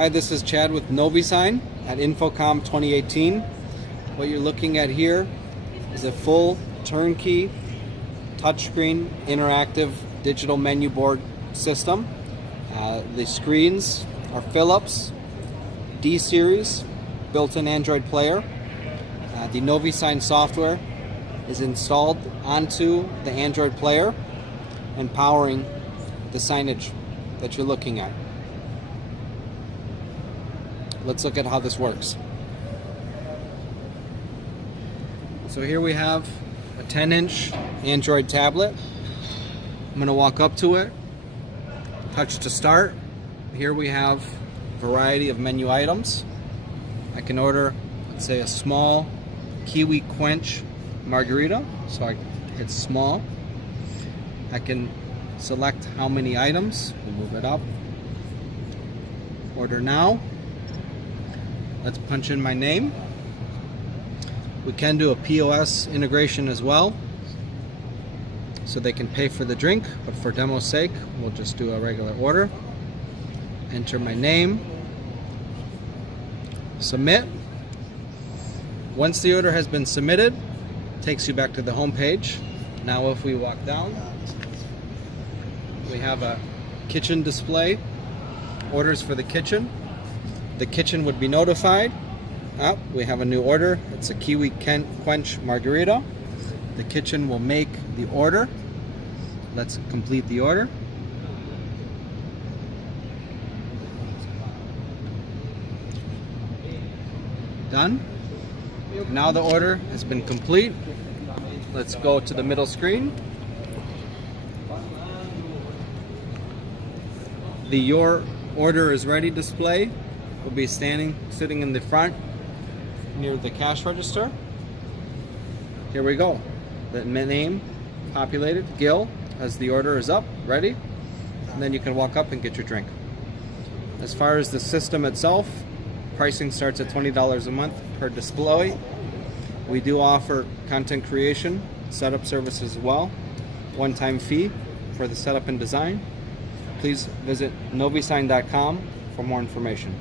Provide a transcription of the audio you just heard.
Hi, this is Chad with Novisign at Infocom 2018. What you're looking at here is a full turnkey touchscreen interactive digital menu board system. The screens are Philips D-Series built-in Android player. The Novisign software is installed onto the Android player and powering the signage that you're looking at. Let's look at how this works. So here we have a 10-inch Android tablet. I'm going to walk up to it, touch to start. Here we have a variety of menu items. I can order, let's say, a small kiwi quench margarita. So I hit small. I can select how many items. We'll move it up. Order now. Let's punch in my name. We can do a POS integration as well, so they can pay for the drink, but for demo's sake, we'll just do a regular order. Enter my name. Submit. Once the order has been submitted, it takes you back to the home page. Now if we walk down, we have a kitchen display, orders for the kitchen. The kitchen would be notified. We have a new order. It's a kiwi quench margarita. The kitchen will make the order. Let's complete the order. Done. Now the order has been complete. Let's go to the middle screen. The Your Order is Ready display will be sitting in the front near the cash register. Here we go. The name populated, Gil, as the order is up, ready. And then you can walk up and get your drink. As far as the system itself, pricing starts at $20 a month per display. We do offer content creation, setup services as well. One-time fee for the setup and design. Please visit novisign.com for more information.